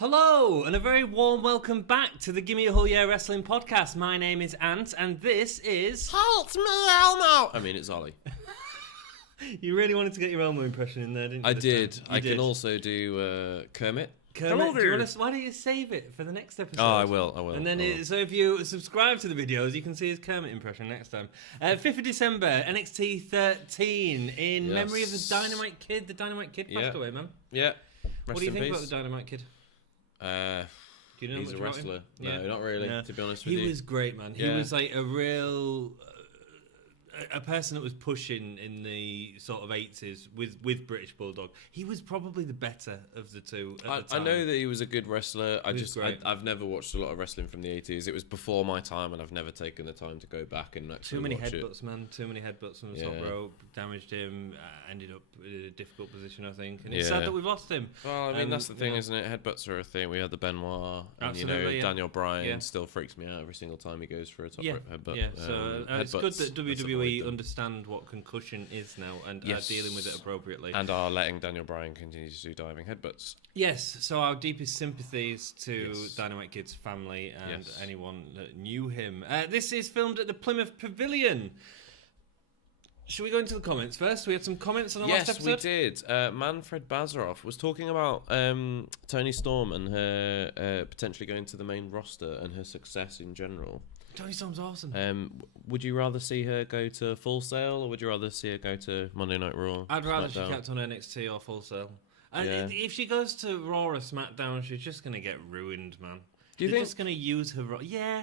Hello, and a very warm welcome back to the Gimme a Whole Year Wrestling podcast. My name is Ant, and this is... Hey, it's me, Elmo! I mean, it's Ollie. You really wanted to get your Elmo impression in there, didn't you? I did. I can also do Kermit. Kermit, why don't you save it for the next episode? Oh, I will. And then, so if you subscribe to the videos, you can see his Kermit impression next time. 5th of December, NXT 13, in memory of the Dynamite Kid. The Dynamite Kid passed away, man. Yeah. What do you think about the Dynamite Kid? Do you know he's a wrestler. No, not really, to be honest with you. He was great, man. He was like a real... a person that was pushing in the sort of 80s with British Bulldog. He was probably the better of the two at the time. I know that he was a good wrestler. I've never watched a lot of wrestling from the 80s. It was before my time, and I've never taken the time to go back and actually Too many watch headbutts, man. Too many headbutts from the top rope. Damaged him. Ended up in a difficult position, I think. And it's sad that we've lost him. Well, I mean, that's the thing, isn't it? Headbutts are a thing. We had the Benoit. And, Daniel Bryan still freaks me out every single time he goes for a top rope headbutt. Yeah, so it's good that WWE understand what concussion is now and are dealing with it appropriately. And are letting Daniel Bryan continue to do diving headbutts. Yes, so our deepest sympathies to Dynamite Kid's family and anyone that knew him. This is filmed at the Plymouth Pavilion. Should we go into the comments first? We had some comments on the last episode? Yes, we did. Manfred Bazaroff was talking about Toni Storm and her potentially going to the main roster and her success in general. Toni Storm's awesome. Would you rather see her go to Full Sail, or would you rather see her go to Monday Night Raw? I'd rather she kept on NXT or Full Sail. And if she goes to Raw or SmackDown, she's just going to get ruined, man. Do you think? They're just going to use her... Yeah.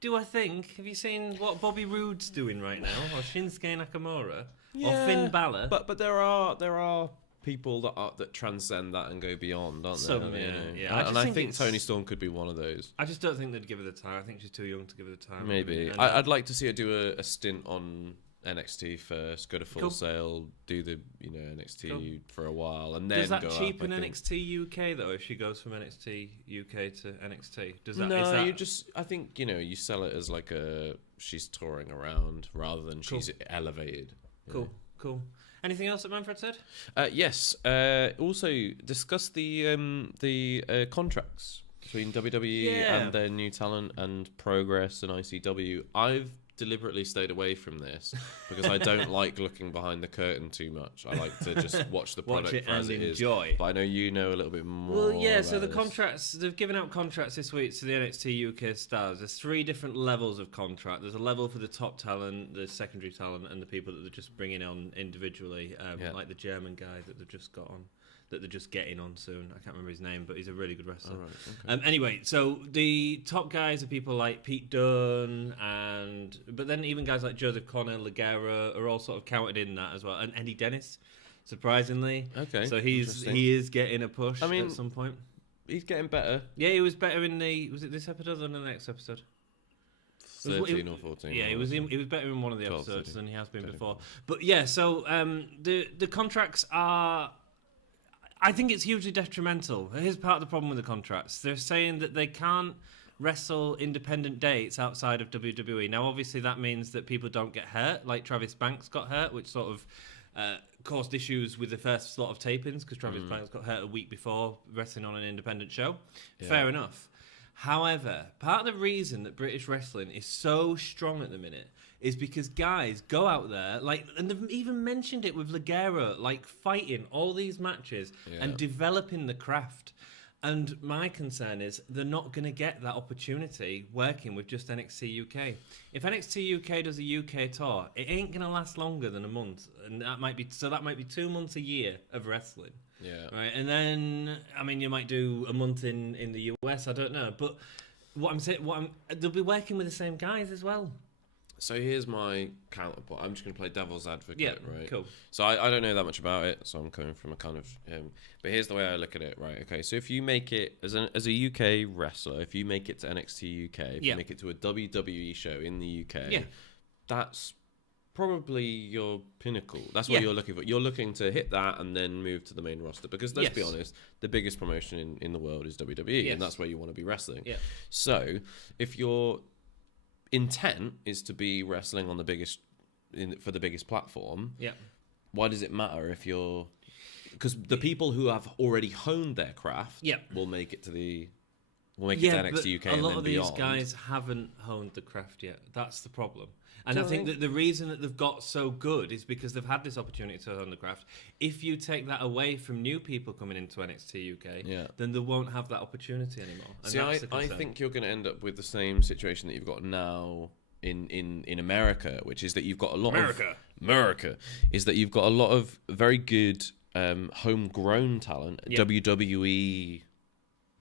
Do I think? Have you seen what Bobby Roode's doing right now? Or Shinsuke Nakamura? Or Finn Balor? But there are people that transcend that and go beyond, aren't there? I think Toni Storm could be one of those. I just don't think they'd give her the time. I think she's too young to give her the time. Maybe. I'd like to see her do a stint on NXT first, go to Full Sail, do the NXT for a while, and then does that go cheapen up, NXT UK though if she goes from NXT UK to NXT? Does that? No, I think you sell it as like she's touring around rather than she's elevated. Cool. Anything else that Manfred said? Yes. Also, discuss the contracts between WWE and their new talent and Progress and ICW. I've deliberately stayed away from this because I don't like looking behind the curtain too much. I like to just watch the product as it enjoy. Is. But I know you know a little bit more. Well, yeah. So the contracts, they've given out contracts this week to the NXT UK stars. There's 3 different levels of contract. There's a level for the top talent, the secondary talent, and the people that they're just bringing on individually, like the German guy that they've just got on. That they're just getting on soon. I can't remember his name, but he's a really good wrestler. Right, okay. Anyway, so the top guys are people like Pete Dunne, but then even guys like Joseph Connor, Ligera are all sort of counted in that as well, and Eddie Dennis, surprisingly. Okay. So he is getting a push at some point. He's getting better. Yeah, he was better was it this episode or the next episode? 13 or 14. Yeah, he was better in one of the episodes than he has been before. But yeah, so the contracts are. I think it's hugely detrimental. Here's part of the problem with the contracts. They're saying that they can't wrestle independent dates outside of WWE. Now, obviously, that means that people don't get hurt, like Travis Banks got hurt, which sort of caused issues with the first slot of tapings because Travis Banks got hurt a week before wrestling on an independent show. Yeah. Fair enough. However, part of the reason that British wrestling is so strong at the minute is because guys go out there, and they've even mentioned it with Ligera, fighting all these matches and developing the craft. And my concern is they're not going to get that opportunity working with just NXT UK. If NXT UK does a UK tour, it ain't going to last longer than a month, and that might be 2 months a year of wrestling. Yeah. Right, and then you might do a month in the US. I don't know, but they'll be working with the same guys as well. So here's my counterpoint. I'm just going to play devil's advocate, right? Cool. So I don't know that much about it, so I'm coming from a kind of... but here's the way I look at it, right? Okay, so if you make it, as a UK wrestler, if you make it to NXT UK, if you make it to a WWE show in the UK, that's probably your pinnacle. That's what you're looking for. You're looking to hit that and then move to the main roster. Because let's be honest, the biggest promotion in the world is WWE, and that's where you want to be wrestling. Yeah. So if you're... intent is to be wrestling on the biggest for the biggest platform. Yeah. Why does it matter if you're because the people who have already honed their craft will make it to the. We'll make it to NXT UK a and lot then of beyond. these guys haven't honed the craft yet. That's the problem. And I think that the reason that they've got so good is because they've had this opportunity to hone the craft. If you take that away from new people coming into NXT UK, then they won't have that opportunity anymore. And see, I think you're going to end up with the same situation that you've got now in America, which is that you've got a lot of... America. Is that you've got a lot of very good homegrown talent, WWE...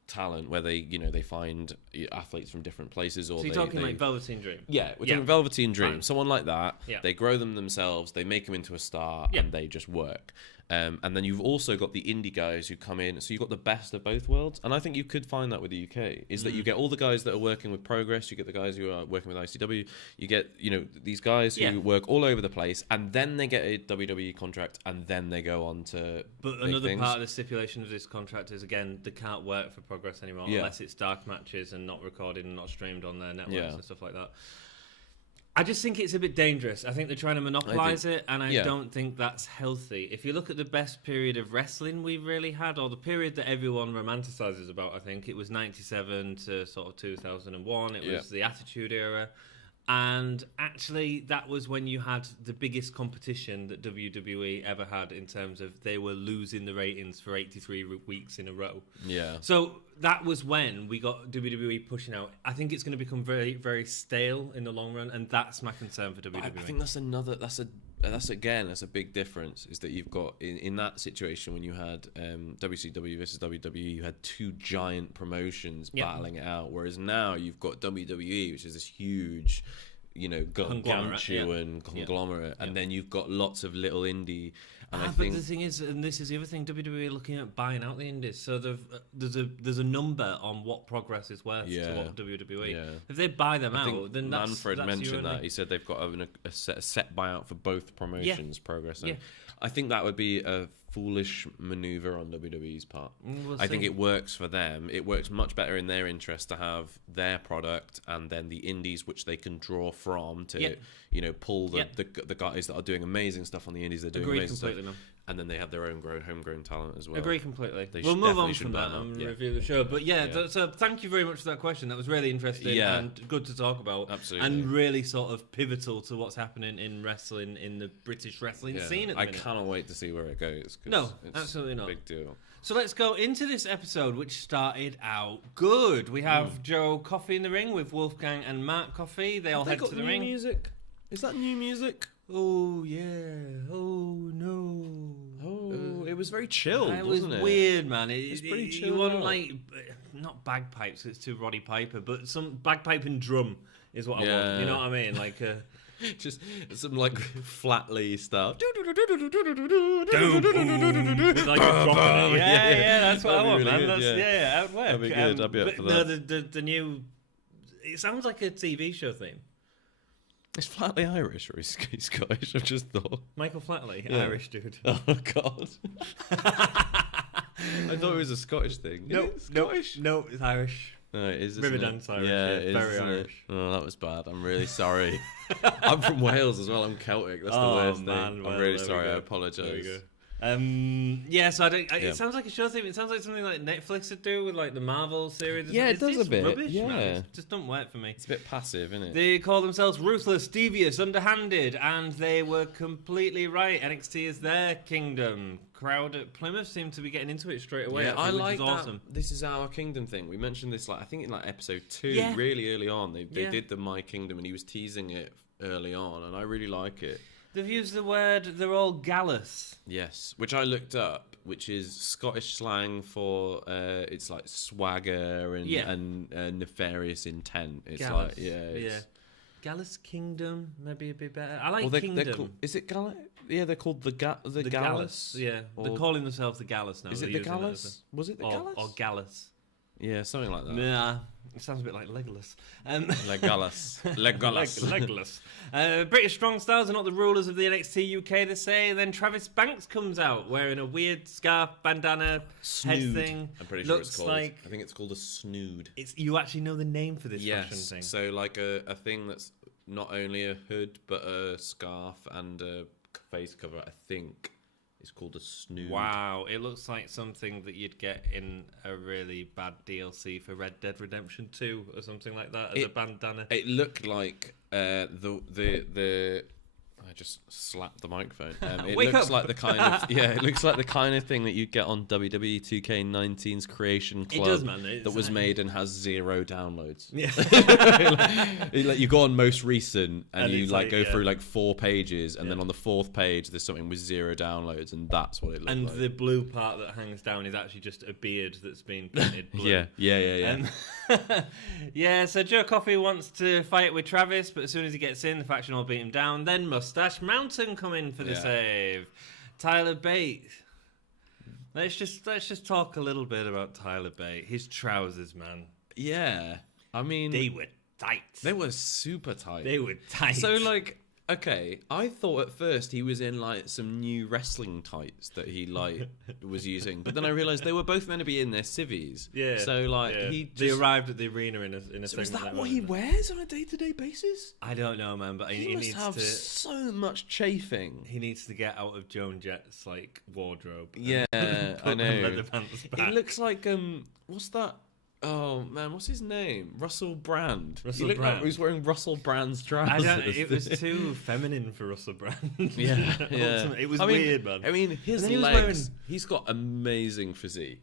talent where they find athletes from different places, or so you're talking like Velveteen Dream. We're talking Velveteen Dream, someone like that. They grow them themselves, they make them into a star, and they just work. And then you've also got the indie guys who come in, so you've got the best of both worlds. And I think you could find that with the UK, is that you get all the guys that are working with Progress, you get the guys who are working with ICW, you get these guys who work all over the place, and then they get a WWE contract, and then they go on to another part of the stipulation of this contract is, again, they can't work for Progress anymore unless it's dark matches and not recorded and not streamed on their networks and stuff like that. I just think it's a bit dangerous. I think they're trying to monopolise it, and I don't think that's healthy. If you look at the best period of wrestling we've really had, or the period that everyone romanticises about, I think it was 97 to sort of 2001. It was the Attitude Era. And actually, that was when you had the biggest competition that WWE ever had in terms of they were losing the ratings for 83 weeks in a row. Yeah. So that was when we got WWE pushing out. I think it's going to become very, very stale in the long run, and that's my concern for WWE. I think that's a big difference, is that you've got in that situation when you had WCW versus WWE, you had two giant promotions battling it out, whereas now you've got WWE, which is this huge conglomerate, and then you've got lots of little indie. And I think the thing is, and this is the other thing, WWE are looking at buying out the indies. So there's a number on what Progress is worth to what WWE. Yeah. If they buy them out, then Manfred that's mentioned that. He said they've got a set buyout for both promotions, Progress. And I think that would be a foolish maneuver on WWE's part. I think it works for them. It works much better in their interest to have their product and then the indies, which they can draw from to pull the guys that are doing amazing stuff on the indies. They're doing amazing stuff. Man. And then they have their own homegrown talent as well. Agree completely. We'll move on from that and review the show. But so thank you very much for that question. That was really interesting and good to talk about. Absolutely. And really sort of pivotal to what's happening in wrestling, in the British wrestling scene at the minute. I cannot wait to see where it goes. No, absolutely not. Big deal. So let's go into this episode, which started out good. We have Joe Coffey in the ring with Wolfgang and Mark Coffey. They all head to the ring. Music? Is that new music? Oh, yeah. Oh, no. Oh, it was very chill, wasn't it? It was weird, man. It was pretty chill. You want, not bagpipes, it's too Roddy Piper, but some bagpipe and drum is what I want. You know what I mean? Like... just some flatly stuff. That's what I want, man. That would work. That'd be good. I'd be up for that. No, the new... It sounds like a TV show theme. Is Flatley Irish or is he Scottish? I just thought. Michael Flatley, Irish dude. Oh, God. I thought it was a Scottish thing. No, Scottish? No, it's Irish. No, it is. Riverdance Irish. Very Irish. Oh, that was bad. I'm really sorry. I'm from Wales as well. I'm Celtic. That's the worst thing. I'm really sorry. I apologise. So it sounds like a show theme. It sounds like something like Netflix would do with the Marvel series. It does a bit. Rubbish, man. It just don't work for me. It's a bit passive, isn't it? They call themselves ruthless, devious, underhanded, and they were completely right. NXT is their kingdom. Crowd at Plymouth seemed to be getting into it straight away. Yeah, I like that. Awesome. This is our kingdom thing. We mentioned this, I think in episode 2, really early on. They did the My Kingdom, and he was teasing it early on, and I really like it. They've used the word, they're all gallus. Yes, which I looked up, which is Scottish slang for, it's like swagger and nefarious intent. It's gallus. Gallus Kingdom, maybe a bit better. I like Kingdom. Is it Gallus? Yeah, they're called the Gallus. Yeah, they're calling themselves the Gallus now. Is it the Gallus? Was it the Gallus? Or Gallus. Yeah, something like that. Nah, it sounds a bit like Legolas. Legolas. Legolas. British Strong Stars are not the rulers of the NXT UK, they say. Then Travis Banks comes out wearing a weird scarf, bandana, head thing. I'm pretty sure it's called. I think it's called a snood. You actually know the name for this fashion thing. So a thing that's not only a hood but a scarf and a face cover, I think, It's called a snood. Wow, it looks like something that you'd get in a really bad DLC for Red Dead Redemption 2 or something like that as a bandana. It looked like the I just slapped the microphone. It looks like the kind of it looks like the kind of thing that you get on WWE 2K19's Creation Club. It does, man. That was made and has 0 downloads. Yeah. You go on most recent and you go through 4 pages, and then on the 4th page there's something with 0 downloads, and that's what it looks like. And the blue part that hangs down is actually just a beard that's been painted blue. Yeah. Yeah, so Joe Coffey wants to fight with Travis, but as soon as he gets in, the faction will beat him down. Then Mustache Mountain come in for the save. Tyler Bate. Let's just talk a little bit about Tyler Bate. His trousers, man. Yeah. I mean, they were tight. They were super tight. They were tight. So okay, I thought at first he was in some new wrestling tights that he was using, but then I realised they were both meant to be in their civvies. Yeah. So they arrived at the arena in a. So is that what he wears on a day-to-day basis? I don't know, man, but he must needs have to, so much chafing. He needs to get out of Joan Jett's wardrobe. Yeah, I know. Leather pants back. It looks like what's that? Oh man, what's his name? Russell Brand. Russell Brand. Brand. Like he's wearing Russell Brand's trousers. It was too feminine for Russell Brand. Yeah. It was weird, man. I mean, his legs. He's got amazing physique.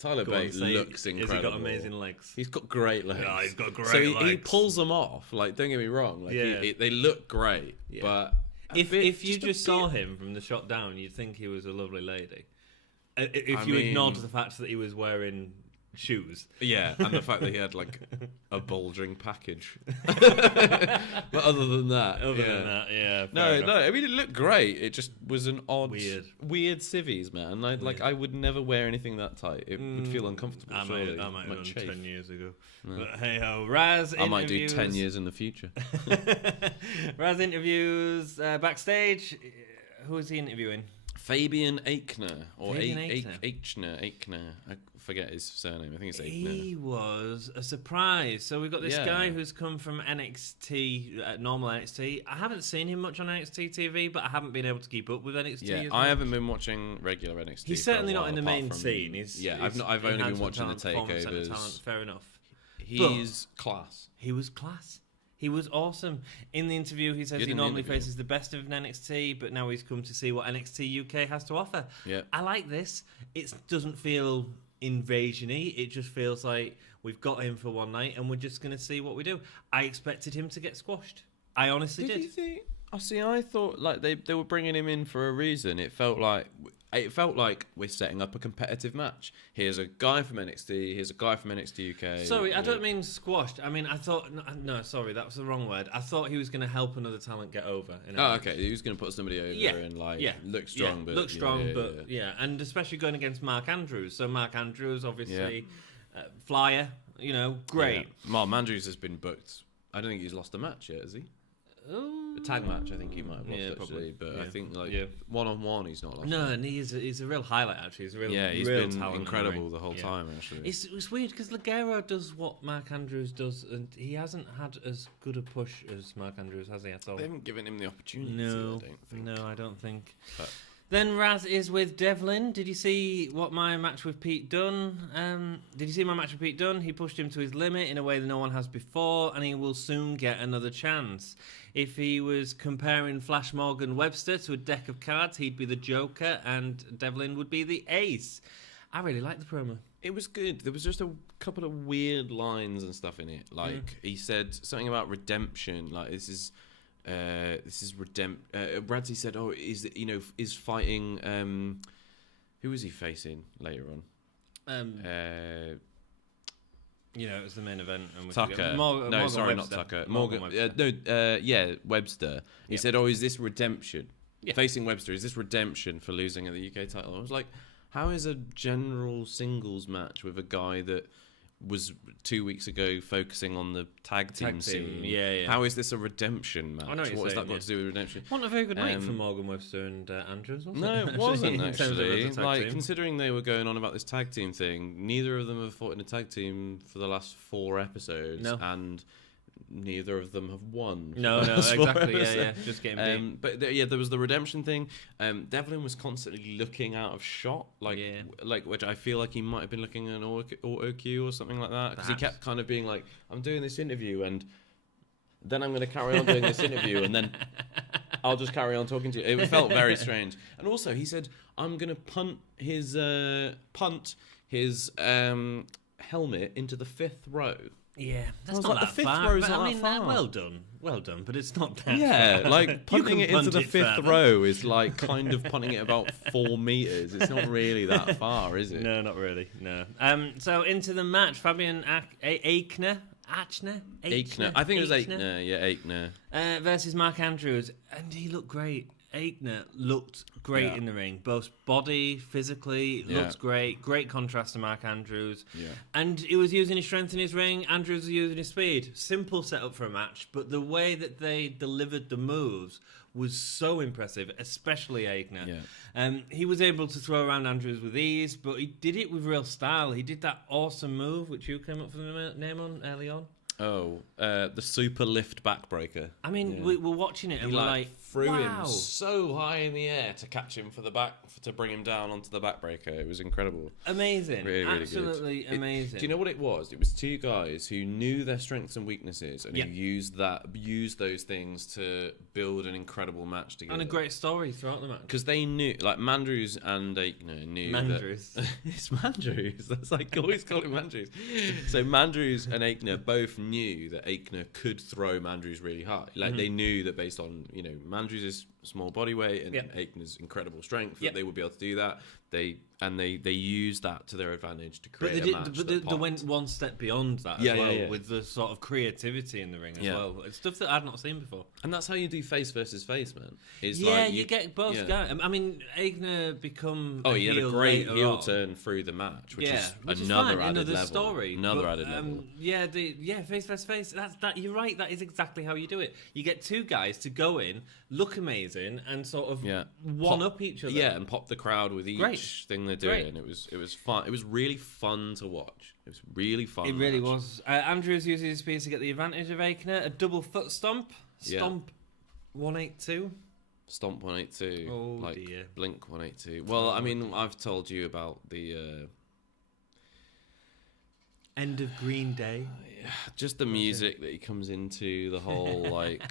Tyler Bate looks incredible. Has he got amazing legs? He's got great legs. Yeah, he's got great legs. So he pulls them off. Don't get me wrong. They look great. Yeah. But if you just saw him from the shot down, you'd think he was a lovely lady. If you ignored the fact that he was wearing shoes. Yeah, and the fact that he had a bulging package. But other than that, yeah. No, I mean it looked great. It just was an odd, weird civvies, man. I would never wear anything that tight. It would feel uncomfortable. I might have done 10 years ago. No. But hey ho, Raz. I might do 10 years in the future. Raz interviews backstage. Who is he interviewing? Fabian Aichner or Aichner. I forget his surname. I think it's Aichner. He was a surprise. So we've got this guy who's come from NXT, normal NXT. I haven't seen him much on NXT TV, but I haven't been able to keep up with NXT. Yeah, I haven't been watching regular NXT. He's certainly not in the main scene. I've only been watching the takeovers. Fair enough. He's class. He was class. He was awesome. In the interview, he says he normally faces the best of NXT, but now he's come to see what NXT UK has to offer. Yeah. I like this. It doesn't feel invasion-y. It just feels like we've got him for one night and we're just going to see what we do. I expected him to get squashed. I honestly did. You think? I thought they were bringing him in for a reason. It felt like we're setting up a competitive match. Here's a guy from NXT. Here's a guy from NXT UK. Sorry, I don't mean squashed. I mean, I thought... No, sorry, that was the wrong word. I thought he was going to help another talent get over. Okay. He was going to put somebody over and, look strong. But, and especially going against Mark Andrews. So Mark Andrews, obviously, flyer, great. Yeah. Mark Andrews has been booked. I don't think he's lost a match yet, has he? A tag match, I think he might have lost actually, but I think one-on-one he's not lost. No, and he's a real highlight actually. He's been incredible the whole time actually. It's weird because Ligero does what Mark Andrews does, and he hasn't had as good a push as Mark Andrews, has he at all? They haven't given him the opportunity. No, I don't think. But. Then Raz is with Devlin. Did you see my match with Pete Dunne? He pushed him to his limit in a way that no one has before, and he will soon get another chance. If he was comparing Flash Morgan Webster to a deck of cards, he'd be the Joker, and Devlin would be the Ace. I really liked the promo. It was good. There was just a couple of weird lines and stuff in it. He said something about redemption. This is redemption. Radzi said, "Oh, is fighting? Who is he facing later on? It was the main event. And Tucker. Not Tucker. Morgan Webster. He said, "Oh, is this redemption? Facing Webster, is this redemption for losing at the UK title?" I was like, "How is a general singles match with a guy that was 2 weeks ago focusing on the tag team scene? Yeah. How is this a redemption match? I know what has that got to do with redemption?" Wasn't a very good night for Morgan Webster and Andrews, was it? No, it wasn't actually. Considering they were going on about this tag team thing, neither of them have fought in a tag team for the last 4 episodes, and neither of them have won. No, exactly. Yeah. Just getting beat. But there was the redemption thing. Devlin was constantly looking out of shot, like which I feel like he might have been looking at an auto cue or something like that, because he kept kind of being like, "I'm doing this interview, and then I'm going to carry on doing this interview, and then I'll just carry on talking to you." It felt very strange. And also, he said, "I'm going to punt his helmet into the 5th row." Yeah, that's was not like, that the 5th far. row's But, not I that mean, far. well done, but it's not that Yeah, far. like punting it into punt the it 5th further. row is like kind of punting it about 4 meters. It's not really that far, is it? No, not really. No. So into the match, Fabian Aichner. I think it was Aichner. Yeah, Aichner. Versus Mark Andrews, and he looked great. Aichner looked great in the ring, both body, physically, looks great. Great contrast to Mark Andrews. Yeah. And he was using his strength in his ring, Andrews was using his speed. Simple setup for a match, but the way that they delivered the moves was so impressive, especially Aichner. Yeah. He was able to throw around Andrews with ease, but he did it with real style. He did that awesome move, which you came up with the name on early on. Oh, the super lift backbreaker. I mean, we're watching it and He we're like, threw wow. him so high in the air to catch him to bring him down onto the backbreaker. It was incredible. Amazing. Really, really Absolutely good. amazing. Do you know what it was? It was 2 guys who knew their strengths and weaknesses and who used those things to build an incredible match together. And a great story throughout the match. Because they knew, like Mandrews and Aichner knew Mandrews. that... It's Mandrews. That's like, always call him Mandrews. So Mandrews and Aichner both knew that Aichner could throw Mandrews really high. Like they knew that based on, Mandrews' small body weight and Aichner's incredible strength, that they would be able to do that. They used that to their advantage to create a match. But they went one step beyond that as well, with the sort of creativity in the ring as well. It's stuff that I'd not seen before. And that's how you do face versus face, man. You get both guys. I mean, Aichner become he had a great heel on. turn through the match, which is another added another level. story. Another added level. Face versus face. That you're right. That is exactly how you do it. You get 2 guys to go in, look amazing, and sort of one up each other. Yeah, and pop the crowd with each thing they're doing. And it was fun. It was really fun to watch. It was really fun. It really was. Andrews uses his speed to get the advantage of Aichner. A double foot stomp. Stomp 182. Stomp 182. Oh, dear. Blink 182. Well, I mean, I've told you about the... End of Green Day. Just the music that he comes into, the whole, like,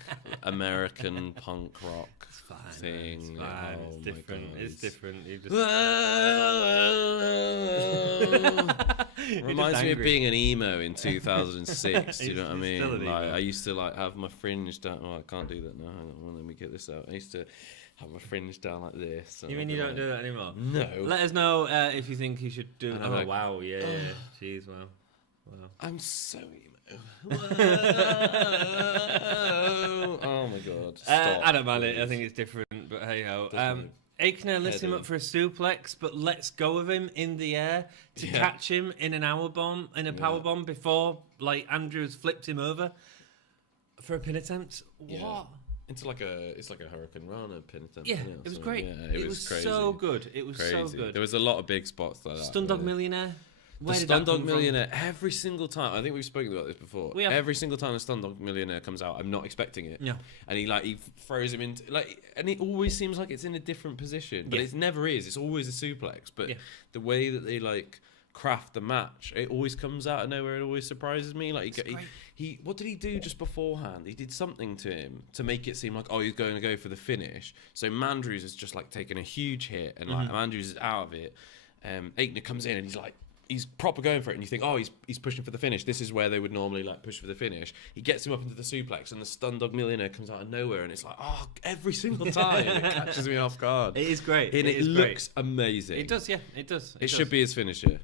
American punk rock thing. It's fine. Oh, It's different. It's different. You just... Reminds me of being an emo in 2006. Do you know what I He's still mean? an Like, emo. I used to have my fringe down. Oh, I can't do that now. Hang on, let me get this out. I used to have my fringe down like this. You mean you don't do that anymore? No. Let us know if you think you should do. And Oh I'm like, wow, yeah. Jeez, wow. I'm so emo. Oh my god. Stop, I don't mind it. I please. think it's different, but hey ho. Doesn't Aichner lifts him Head up for a suplex, but lets go of him in the air to catch him in an power bomb before Andrews flipped him over for a pin attempt. What? It's like a Hurricane Rana pin attempt. Yeah, isn't it was So, great. Yeah, it was crazy. so good. It was so Crazy. good. There was a lot of big spots like that. Stun Dog Millionaire. Where The did Stun that Dog come from? Millionaire, every single time, I think we've spoken about this before. We have. Every single time the Stun Dog Millionaire comes out, I'm not expecting it. No. And he throws him into, and it always seems like it's in a different position, but it never is. It's always a suplex. But the way that they craft the match, it always comes out of nowhere. It always surprises me. He what did he do just beforehand? He did something to him to make it seem like, oh, he's going to go for the finish. So Mandrews has just taken a huge hit, and Mandrews is out of it. Aichner comes in and he's proper going for it, and you think, oh, he's pushing for the finish. This is where they would normally push for the finish. He gets him up into the suplex, and the Stun Dog Millionaire comes out of nowhere, and it's every single time it catches me off guard. It is great. And it great. looks amazing. It does, yeah. It does. It should be his finisher.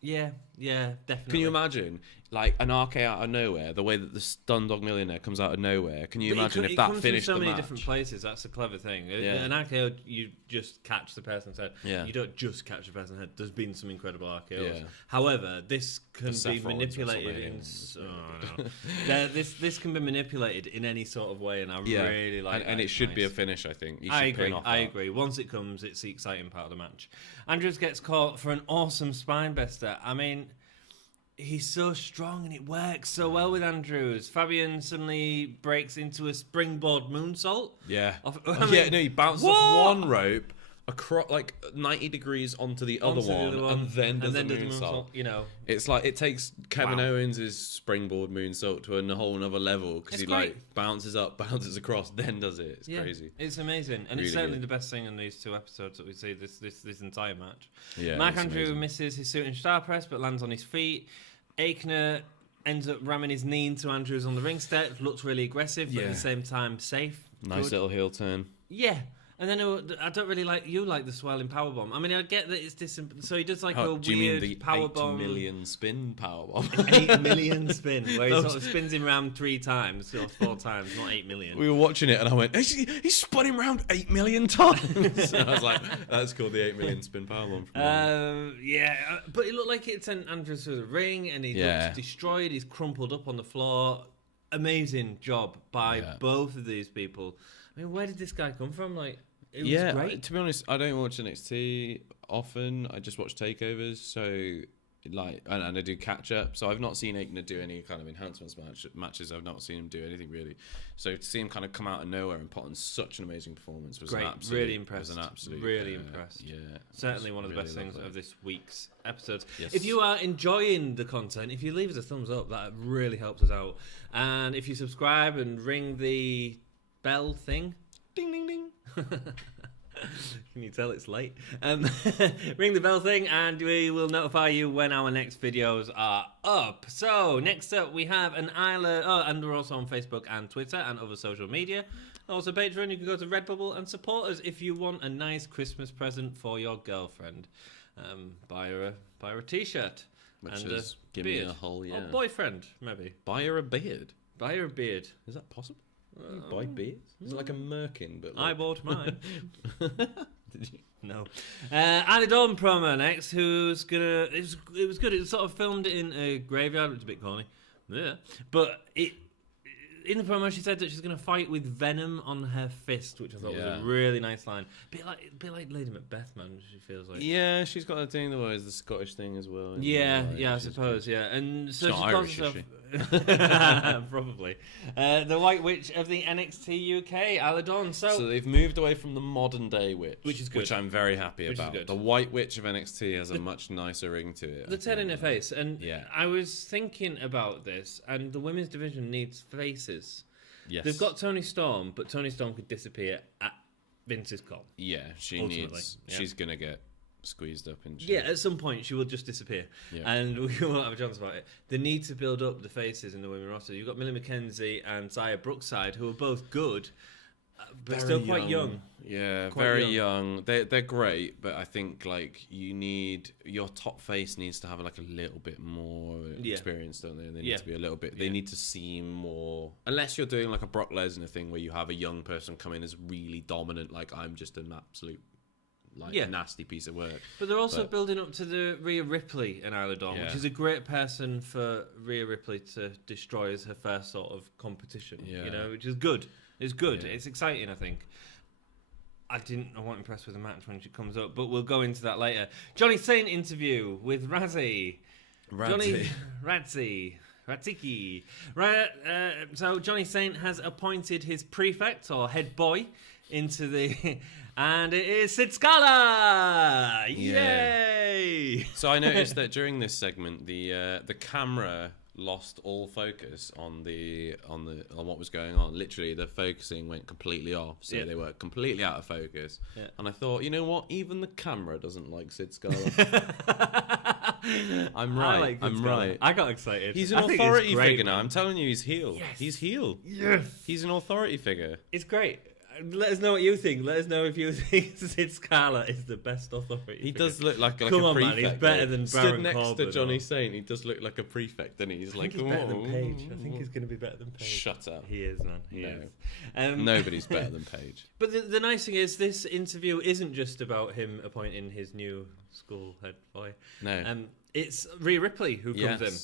Yeah, definitely. Can you imagine, an RK out of nowhere, the way that the Stun Dog Millionaire comes out of nowhere? Can you imagine if that finished the match? It comes from so many different places. That's the clever thing. Yeah. An RKO, you just catch the person's head. Yeah. You don't just catch the person's head. There's been some incredible RKOs. Yeah. However, this can The be Seth Rollins manipulated this can be manipulated in any sort of way, and I really like. And it should be a finish. I think. I agree. Once it comes, it's the exciting part of the match. Andrews gets caught for an awesome spine buster. I mean, he's so strong and it works so well with Andrews. Fabian suddenly breaks into a springboard moonsault. Yeah. He bounced off one rope across 90 degrees onto the other one, and then does the moonsault. You know, it's like it takes Kevin Owens' springboard moonsault to a whole nother level because he bounces up, bounces across, then does it. It's crazy. It's amazing, and it's certainly the best thing in these 2 episodes that we see this entire match. Yeah, Mark Andrew misses his suit and star press, but lands on his feet. Aichner ends up ramming his knee into Andrews on the ring step. Looks really aggressive, but at the same time safe. Nice little heel turn. Yeah. And then I don't really like the swirling powerbomb. I mean, I get that it's so he does a weird do you mean the powerbomb. 8 million spin powerbomb? 8 million spin, where he sort of spins him around 3 times or 4 times, not 8 million. We were watching it and I went, he spun him around 8 million times. I was like, that's called the 8 million spin powerbomb. But it looked like it sent Andrews through the ring and he looks destroyed. He's crumpled up on the floor. Amazing job by both of these people. I mean, where did this guy come from? It was great. To be honest, I don't watch NXT often. I just watch takeovers, so and I do catch up. So I've not seen Aichner do any kind of enhancements matches. I've not seen him do anything really. So to see him kind of come out of nowhere and put on such an amazing performance was great. Really impressed. Was an absolute, really impressed. Yeah, certainly one of the best things of this week's episodes. Yes. If you are enjoying the content, if you leave us a thumbs up, that really helps us out. And if you subscribe and ring the bell thing. Ding, ding, ding. Can you tell it's late? Ring the bell thing and we will notify you when our next videos are up. So, next up we have an Isla, and we're also on Facebook and Twitter and other social media. Also Patreon, you can go to Redbubble and support us if you want a nice Christmas present for your girlfriend. Buy her a t-shirt. Which and is, give beard. me a whole, Or boyfriend, maybe. Buy her a beard. Buy her a beard. Is that possible? You buy beards? Is it like a merkin? But I bought mine. Did you? No. Isla Dawn promo next, who's gonna... It was good. It sort of filmed in a graveyard, which is a bit corny. Yeah. But in the promo, she said that she's going to fight with venom on her fist, which I thought was a really nice line. Bit like Lady Macbeth, man, she feels like. Yeah, she's got a thing that was the Scottish thing as well. I suppose, good. And so she's she not calls Irish, herself... Probably. The White Witch of the NXT UK, Isla Dawn. So they've moved away from the modern day witch, which is good. Which I'm very happy about. The White Witch of NXT has a much nicer ring to it. The turn in her face. And I was thinking about this, and the women's division needs faces. Yes. They've got Toni Storm, but Toni Storm could disappear at Vince's call. Yeah, she's going to get squeezed up. At some point she will just disappear. Yeah. And we won't have a chance about it. They need to build up the faces in the women's roster. You've got Millie McKenzie and Xia Brookside, who are both good, but still quite young. Yeah, very young. They're great, but I think you need your top face needs to have a little bit more experience, don't they? They need to be a little bit. They need to seem more. Unless you're doing a Brock Lesnar thing where you have a young person come in as really dominant, I'm just an absolute nasty piece of work. But they're also building up to the Rhea Ripley in Isla Dawn, which is a great person for Rhea Ripley to destroy as her first sort of competition. Yeah. Which is good. It's good. Yeah. It's exciting, I think. I wasn't impressed with the match when she comes up, but we'll go into that later. Johnny Saint interview with Ratziki. So Johnny Saint has appointed his prefect or head boy into the... And it is Sid Scala! Yay! So I noticed that during this segment, the camera lost all focus on what was going on. Literally, the focusing went completely off, so they were completely out of focus. Yeah. And I thought, you know what? Even the camera doesn't like Sid Scala. I'm right. I'm right. I got excited. He's an authority figure now. I'm telling you, he's heel. Yes. He's heel. Yes. He's an authority figure. It's great. Let us know what you think. Let us know if you think Sid Scala is the best authority. He does look like a prefect. Man, he's better than Baron Stood next Corbin to Johnny Saint, he does look like a prefect, and he's better than Paige. I think he's going to be better than Paige. Shut up. He is, man. He is. Nobody's better than Paige. But the nice thing is, this interview isn't just about him appointing his new school head boy. No. It's Rhea Ripley who comes in.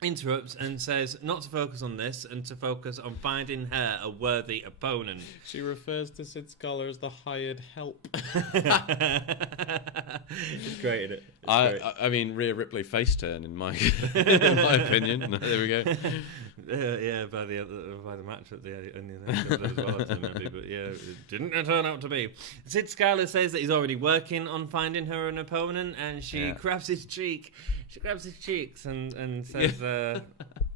interrupts and says not to focus on this and to focus on finding her a worthy opponent. She refers to Sid Scala as the hired help. It's great, isn't it? I mean, Rhea Ripley face turn in my in my opinion. There we go. Yeah, by the match at the end as well, maybe, but yeah, it didn't turn out to be. Sid Scala says that he's already working on finding her an opponent, and she grabs his cheek. She grabs his cheeks and says,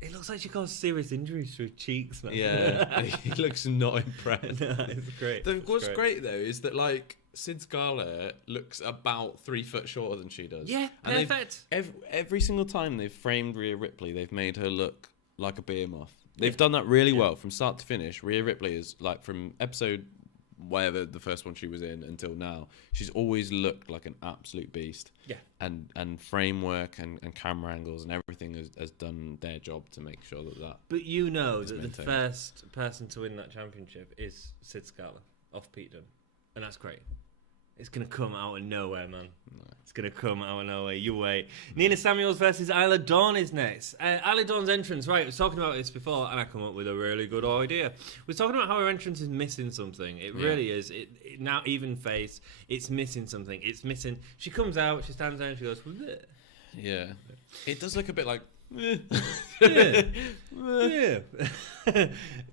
"It looks like she caused serious injuries to his cheeks, man." Yeah, he looks not impressed. No, it's great. What's great though is that like Sid Scala looks about 3 foot shorter than she does. Yeah, and perfect. Every single time they've framed Rhea Ripley, they've made her look like a beer moth. They've done that really well from start to finish. Rhea Ripley is like from episode whatever the first one she was in until now, she's always looked like an absolute beast. Yeah. And framework and camera angles and everything has done their job to make sure that. But you know that maintained. the first person to win that championship is Sid Scala off Pete Dunne, and that's great. It's going to come out of nowhere, man. No. It's going to come out of nowhere. You wait. Nina Samuels versus Isla Dawn is next. Isla Dawn's entrance, right, I was talking about this before, and I come up with a really good idea. We're talking about how her entrance is missing something. It really is. It now, even face, it's missing something. It's missing. She comes out, she stands there, and she goes, bleh. Yeah. It does look a bit like... yeah.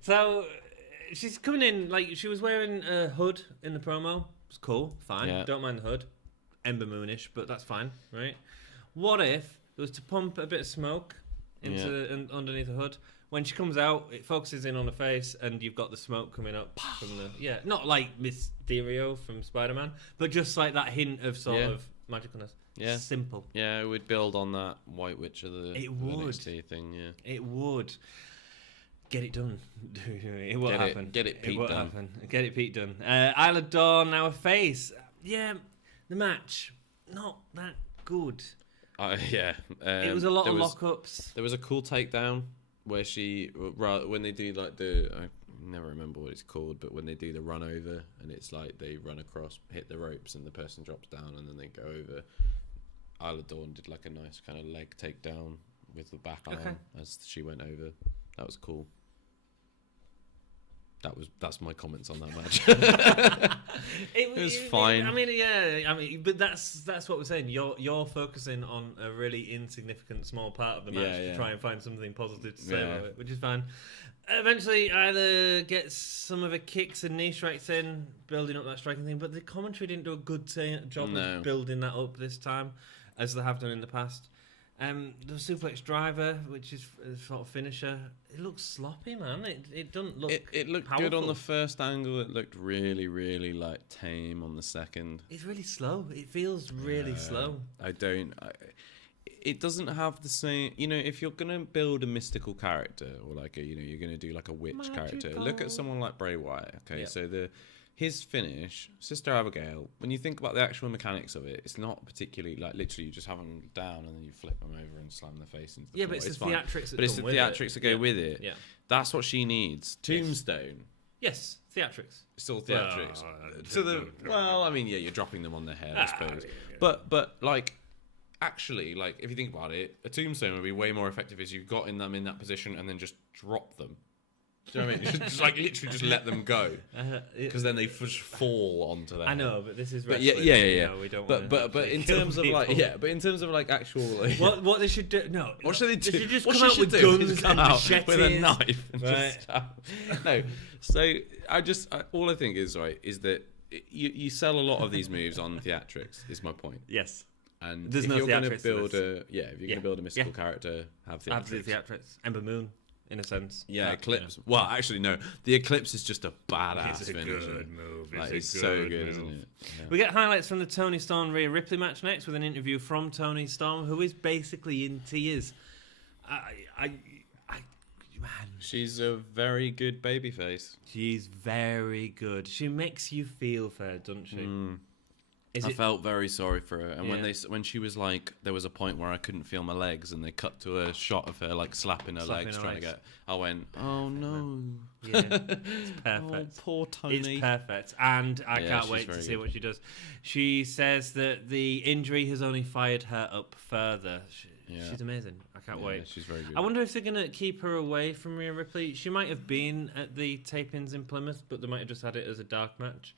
So, she's coming in, like, she was wearing a hood in the promo. It's cool, fine. Yeah. Don't mind the hood. Ember Moonish, but that's fine, right? What if it was to pump a bit of smoke into underneath the hood? When she comes out, it focuses in on her face, and you've got the smoke coming up from the not like Mysterio from Spider-Man, but just like that hint of sort of magicalness. Yeah, simple. Yeah, it would build on that White Witch of the NXT thing. Yeah, it would. Get it done. It won't happen. Get it Pete done. Get it Pete done. Isla Dawn, now a face. Yeah, the match, not that good. It was a lot of lockups. There was a cool takedown where when they do like I never remember what it's called, but when they do the run over and it's like they run across, hit the ropes, and the person drops down and then they go over. Isla Dawn did like a nice kind of leg takedown with the back arm as she went over. That was cool. That's my comments on that match. It was fine. But that's what we're saying. You're focusing on a really insignificant small part of the match to try and find something positive to say about it, which is fine. Eventually, either gets some of her kicks and knee strikes in, building up that striking thing, but the commentary didn't do a good job of building that up this time, as they have done in the past. The suplex driver, which is a sort of finisher, it looks sloppy, man. It doesn't look. It looked powerful. Good on the first angle. It looked really, really like tame on the second. It's really slow. It feels really slow. It doesn't have the same. If you're gonna build a mystical character or like you're gonna do like a witch character. Look at someone like Bray Wyatt. Okay, so his finish, Sister Abigail, when you think about the actual mechanics of it, it's not particularly like literally you just have them down and then you flip them over and slam their face into the floor. But it's the theatrics that go with it. Yeah. That's what she needs. Tombstone. Yes, theatrics. Still theatrics. You're dropping them on their head, I suppose. But like, actually, like if you think about it, a tombstone would be way more effective if you got them in that position and then just drop them. Do you know what I mean? Just like literally just let them go, because then they just fall onto that. I know, but this is wrestling. Yeah. We don't. But in terms of like actual like, what they should do? No. What should they do? They should just come out with guns and machetes with a knife. And just no. So all I think is that you sell a lot of these moves on theatrics. Is my point. Yes. And there's if you're going to build a mystical character, have theatrics. Absolutely theatrics. Ember Moon. In a sense. Yeah, Eclipse. Yeah. Well, actually, no. The Eclipse is just a badass finish. It's a good move. It's so good, isn't it? Yeah. We get highlights from the Toni Storm Rhea Ripley match next with an interview from Toni Storm, who is basically in tears. Man. She's a very good babyface. She's very good. She makes you feel for her, doesn't she? I felt very sorry for her, and when she was like, there was a point where I couldn't feel my legs, and they cut to a shot of her like slapping her legs, trying to get. I went, oh no, yeah, it's perfect. Oh, poor Toni. It's perfect, and I can't wait to see what she does. She says that the injury has only fired her up further. Yeah. She's amazing. I can't wait. She's very good. I wonder if they're going to keep her away from Rhea Ripley. She might have been at the tapings in Plymouth, but they might have just had it as a dark match.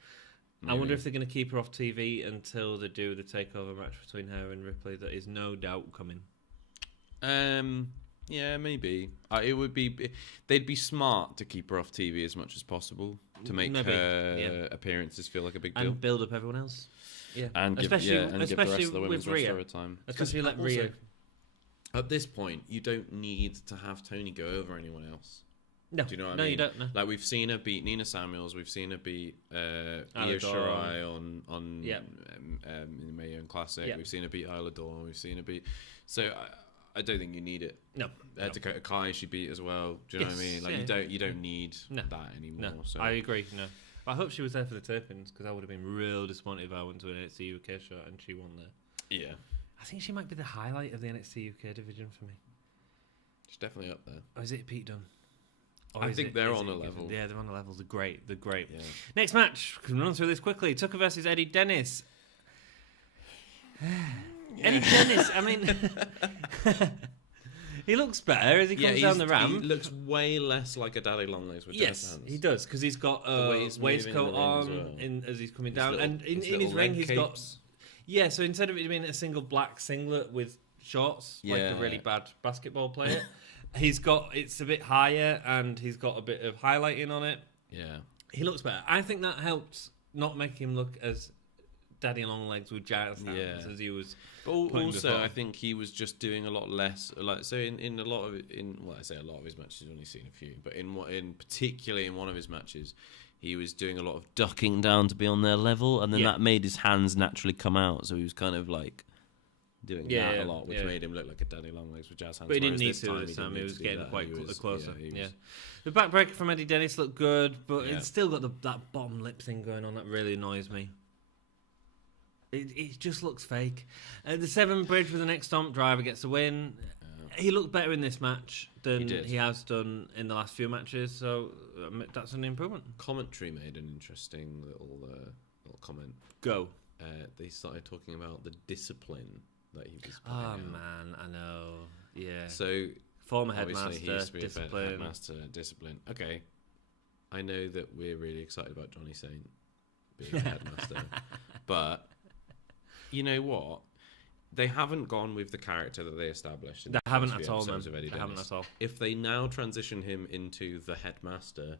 Maybe. I wonder if they're going to keep her off TV until they do the takeover match between her and Ripley. That is no doubt coming. Yeah, maybe. It would be. They'd be smart to keep her off TV as much as possible to make her appearances feel like a big deal and build up everyone else. Yeah, and especially give the rest of the women's roster time. Especially let Rhea. At this point, you don't need to have Tony go over anyone else. No, do you know what I mean? No, you don't. No. Like we've seen her beat Nina Samuels, we've seen her beat Io Shirai on in the Mae Young Classic. We've seen her beat Isla Dawn. We've seen her beat. So I don't think you need it. No. Dakota Kai she beat as well. Do you know what I mean? Like you don't need that anymore. No, so I agree. No, I hope she was there for the tapings because I would have been real disappointed if I went to an NXT UK show and she won there. Yeah. I think she might be the highlight of the NXT UK division for me. She's definitely up there. Or is it Pete Dunne? I think they're on a level. Yeah, they're on a level. They're great. They're great. Yeah. Next match. Can run through this quickly. Tucker versus Eddie Dennis. Eddie Dennis. I mean, he looks better as he comes down the ramp. He looks way less like a daddy longlegs with jazz hands. He does because he's got a waistcoat on as he's coming down, and in his ring he's got. Yeah, so instead of it being a single black singlet with shorts, like a really bad basketball player, it's a bit higher and he's got a bit of highlighting on it. Yeah. He looks better. I think that helps not make him look as daddy long legs with jazz hands as he was. But also, I think he was just doing a lot less. Like so, in a lot of I say a lot of his matches, I've only seen a few, but particularly in one of his matches, he was doing a lot of ducking down to be on their level, and then that made his hands naturally come out. So he was kind of like doing that a lot, which made him look like a daddy longlegs with jazz hands. But he didn't need to this time. He was getting quite closer. Yeah. The backbreaker from Eddie Dennis looked good, but it's still got that bottom lip thing going on that really annoys me. It just looks fake. The 7 bridge with the next stomp driver gets the win. He looked better in this match than he has done in the last few matches, so that's an improvement. Commentary made an interesting little comment. Go. They started talking about the discipline that he was putting out. Man, I know. Yeah. So former headmaster, he used to be discipline. Headmaster, discipline. Okay. I know that we're really excited about Johnny Saint being a headmaster, but you know what? They haven't gone with the character that they established. They haven't at all, man. They haven't at all. If they now transition him into the headmaster,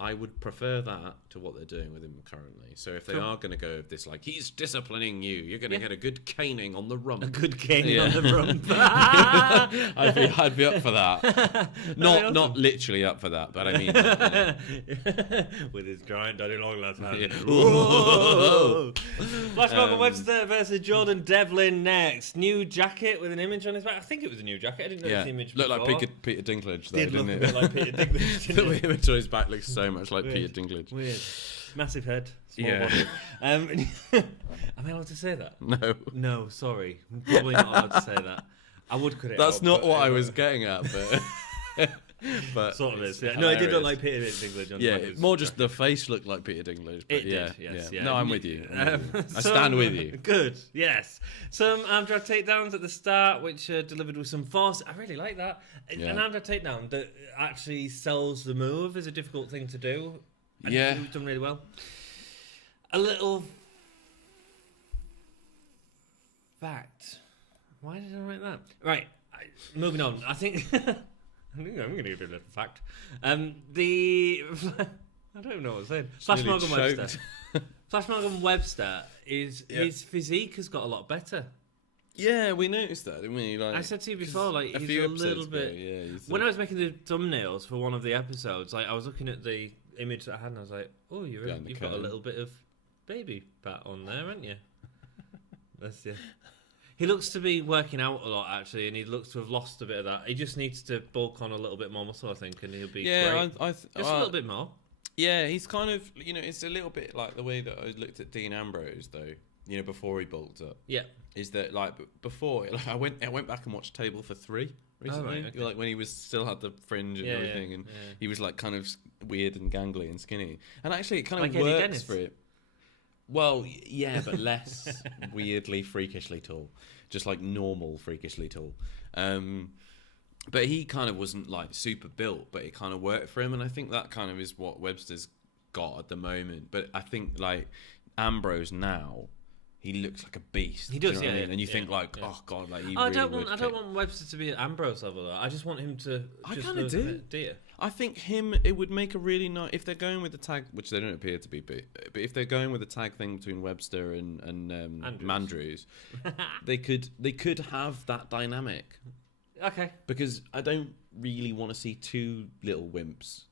I would prefer that to what they're doing with him currently. So if they are going to go with this, like, he's disciplining you, you're going to get a good caning on the rump. A good caning on the rump. I'd be up for that. Not literally up for that, but I mean, with his giant daddy long last hand. Yeah. Flash Morgan Webster versus Jordan Devlin next. New jacket with an image on his back. I think it was a new jacket. I didn't know this image before. Looked like Peter Dinklage, though, didn't it? Did look a bit like Peter Dinklage. The image on his back looks so much like Peter Dinklage. Weird. Massive head. Small body. Am I allowed to say that? No. No, sorry. I'm probably not allowed to say that. I would cut it That's out. not what I was getting at, but sort of is. Yeah. No, it did look like Peter Dinklage. More just the face looked like Peter Dinklage. But it did, yes. No, I'm with you. I stand with you. Good, yes. Some arm drag takedowns at the start, which delivered with some force. I really like that. Yeah. An arm drag takedown that actually sells the move is a difficult thing to do. And it's done really well. A little fact. Why did I write that? Right, moving on. I think I'm going to give you a little fact. I don't even know what I'm saying. Flash Morgan Webster. Flash Morgan Webster his physique has got a lot better. Yeah, we noticed that, didn't we? Like, I said to you before, like he's a little bit. When I was making the thumbnails for one of the episodes, like I was looking at the image that I had, and I was like, "Oh, you've got a little bit of baby fat on there, haven't you?" That's He looks to be working out a lot, actually, and he looks to have lost a bit of that. He just needs to bulk on a little bit more muscle, I think, and he'll be great. Just a little bit more. Yeah, he's kind of, it's a little bit like the way that I looked at Dean Ambrose, though, before he bulked up. Yeah. Is that, like, before, like, I went back and watched Table for Three recently, like, when he still had the fringe and everything, and he was, like, kind of weird and gangly and skinny. And actually, it kind of works for it. Well, yeah, but less weirdly freakishly tall, just like normal freakishly tall. But he kind of wasn't like super built, but it kind of worked for him, and I think that kind of is what Webster's got at the moment. But I think like Ambrose now, he looks like a beast. He does, you know what I mean? And you yeah, think like, yeah. oh god, like he I really don't would want Webster to be at Ambrose level though. I just want him to. I just kind of do. I think it would make a really nice if they're going with the tag, which they don't appear to be, but if they're going with the tag thing between Webster and Mandrews, they could have that dynamic. Okay. Because I don't really want to see two little wimps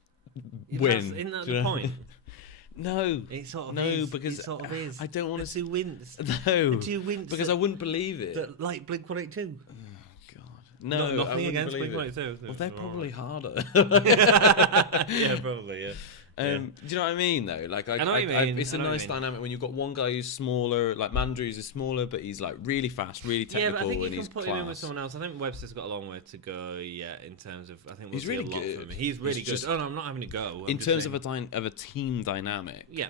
win. Isn't that the point? No, it sort of is. Because it sort of is. I don't want to see wimps. No, the two wimps because I wouldn't believe it. That like Blink-182. No, nothing against Blink-182. Well, they're probably harder. Yeah, probably. Yeah. Do you know what I mean though? Like, I know what you mean. It's a nice dynamic when you've got one guy who's smaller, like Mandrews is smaller, but he's like really fast, really technical, but I think and you he's can put him in with someone else. I think Webster's got a long way to go yet in terms of. I think we'll he's see really a lot good. from him. He's really good. Just, no, I'm not having a go. In terms of a team dynamic. Yeah.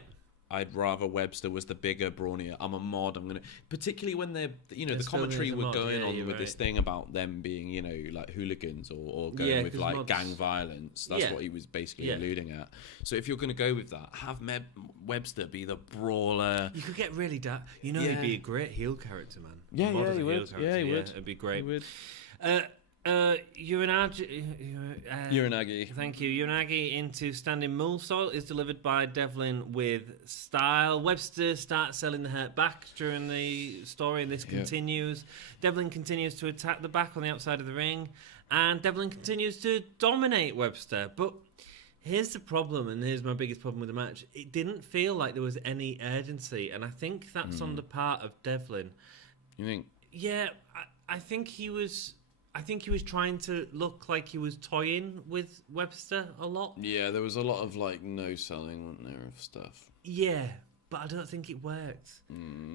I'd rather Webster was the bigger, brawnier. I'm a mod. I'm gonna, particularly when they're the commentary were going on with this thing about them being, like hooligans or going with like mods. Gang violence. That's what he was basically alluding at. So if you're gonna go with that, have Webster be the brawler. You could get really he'd be a great heel character, man. Yeah, he would. Yeah, he would. It'd be great. He would. Uranagi. Thank you. Uranagi into standing moonsault is delivered by Devlin with style. Webster starts selling the hurt back during the story, and this continues. Devlin continues to attack the back on the outside of the ring, and Devlin continues to dominate Webster. But here's the problem, and here's my biggest problem with the match. It didn't feel like there was any urgency, and I think that's on the part of Devlin. You think? Yeah, I think he was trying to look like he was toying with Webster a lot. Yeah, there was a lot of like no selling, wasn't there, of stuff. Yeah, but I don't think it worked.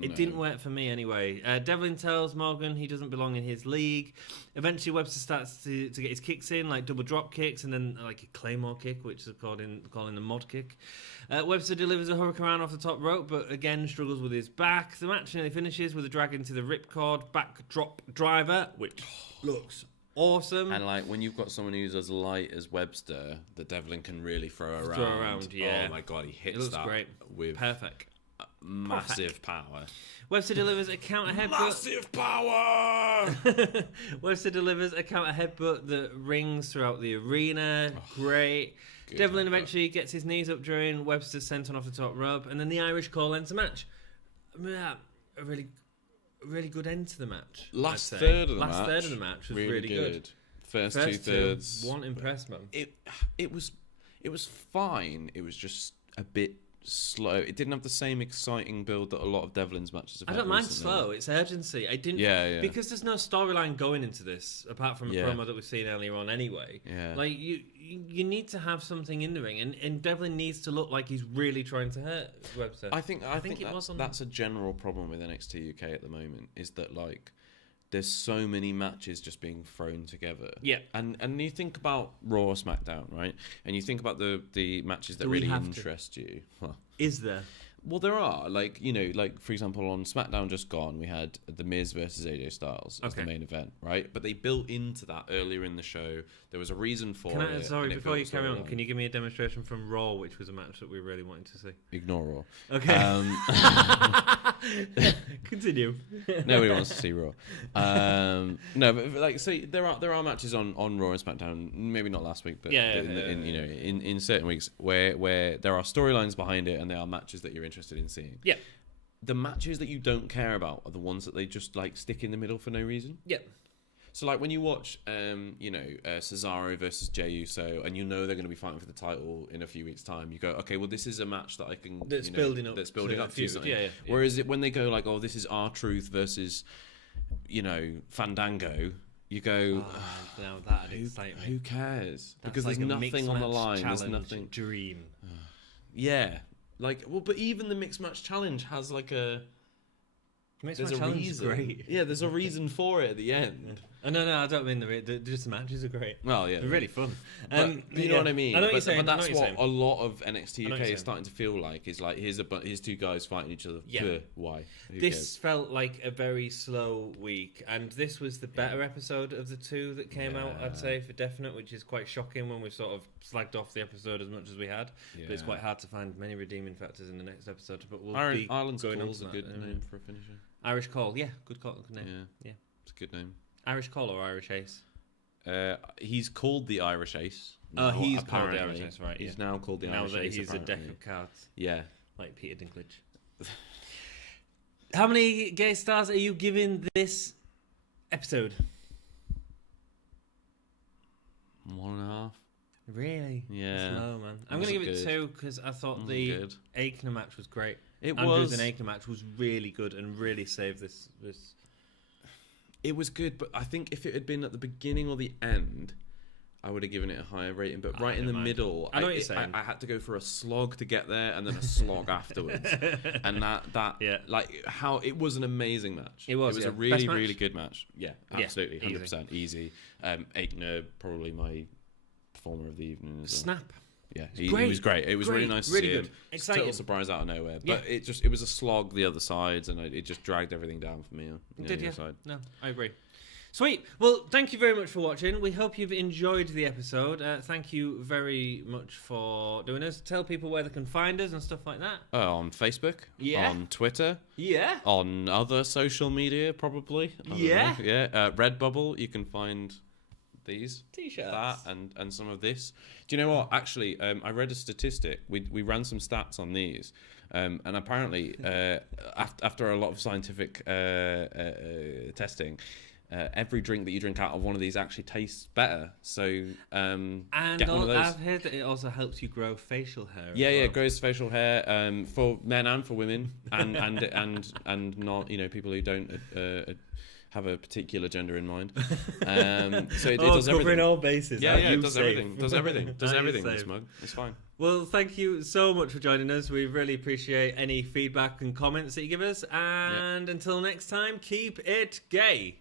It didn't work for me anyway. Devlin tells Morgan he doesn't belong in his league. Eventually Webster starts to get his kicks in, like double drop kicks and then like a claymore kick, which is calling the mod kick. Webster delivers a hurricane off the top rope, but again struggles with his back. The match nearly finishes with a drag into the ripcord backdrop driver, which looks awesome. And like when you've got someone who's as light as Webster, that Devlin can really throw around. Yeah. Oh my god, he hits that great. With perfect massive power. Webster delivers a counter headbutt. Massive power. Webster delivers a counter headbutt that rings throughout the arena. Great. Devlin eventually gets his knees up during Webster's senton off the top rope, and then the Irish call ends the match. A really good end to the match. Last third of the match was really good. First 2/3 one impressed man. It was fine. It was just a bit slow. It didn't have the same exciting build that a lot of Devlin's matches have had. I don't mind slow. It's urgency. I didn't. Yeah. Because there's no storyline going into this apart from a promo that we've seen earlier on anyway. Yeah. Like you need to have something in the ring, and Devlin needs to look like he's really trying to hurt Webster. I think that's a general problem with NXT UK at the moment. Is that like there's so many matches just being thrown together. Yeah. And you think about Raw or SmackDown, right? And you think about the matches that really interest you. Well, is there? Well, there are. Like, for example, on SmackDown just gone, we had The Miz versus AJ Styles as the main event, right? But they built into that earlier in the show. There was a reason for it. Sorry, before you carry on, can you give me a demonstration from Raw, which was a match that we really wanted to see? Ignore Raw. Okay. Continue. Nobody wants to see Raw. No, but like, see, there are matches on Raw and SmackDown. Maybe not last week, but in certain weeks where there are storylines behind it, and there are matches that you're interested in seeing. Yeah. The matches that you don't care about are the ones that they just like stick in the middle for no reason. Yeah. So like when you watch, Cesaro versus Jey Uso, and they're going to be fighting for the title in a few weeks' time, you go, okay, well this is a match that I can building up to something. Yeah. Whereas when they go like, oh, this is R-Truth versus, Fandango, you go, now that'd excite me. Who cares? That's because like there's nothing on the line. There's nothing. Dream. Yeah. Like, well, but even the mixed match challenge has like a. Mixed match challenge is great. Yeah, there's a reason for it at the end. No, I don't mean just the matches are great. Well, yeah, they're really fun. You know what I mean? I know what you're saying. But that's what a lot of NXT UK is starting to feel like. Is like here's two guys fighting each other. Yeah. Why? This felt like a very slow week, and this was the better episode of the two that came out, I'd say, for definite, which is quite shocking when we've sort of slagged off the episode as much as we had. Yeah. But it's quite hard to find many redeeming factors in the next episode. But we'll be Ireland's going on Call's to a good name for a finisher. Irish Call, yeah, good name. Yeah, it's a good name. Irish Call or Irish Ace? He's called the Irish Ace. He's called the Irish Ace, right? He's now called the Irish Ace. Now that he's apparently. a deck of cards. Yeah. Like Peter Dinklage. How many gay stars are you giving this episode? 1.5. Really? Yeah. That's low, man. I'm going to give it 2 because I thought the Aichner match was great. Andrews and Aichner match was really good and really saved this. It was good, but I think if it had been at the beginning or the end, I would have given it a higher rating. But right in the middle, I know what you're saying. I had to go for a slog to get there and then a slog afterwards. And like how it was an amazing match. It was a really, really good match. Yeah, absolutely, 100% easy. Aichner, probably my performer of the evening. Snap. Yeah, he was great. It was really nice to see him. Exciting. Total surprise out of nowhere. But it was a slog the other sides, and it just dragged everything down for me. Side. No, I agree. Sweet. Well, thank you very much for watching. We hope you've enjoyed the episode. Thank you very much for doing this. Tell people where they can find us and stuff like that. On Facebook. Yeah. On Twitter. Yeah. On other social media, probably. Yeah. Yeah. Redbubble, you can find these T-shirts, that and some of this. Do you know what? Actually, I read a statistic. We ran some stats on these, and apparently, after a lot of scientific testing, every drink that you drink out of one of these actually tastes better. So, and get one of those. I've heard that it also helps you grow facial hair. Yeah, it grows facial hair for men and for women, and not people who don't. Have a particular gender in mind. So it does everything. All bases. Yeah, it does everything. Does everything. Does everything. This mug. It's fine. Well, thank you so much for joining us. We really appreciate any feedback and comments that you give us. And until next time, keep it gay.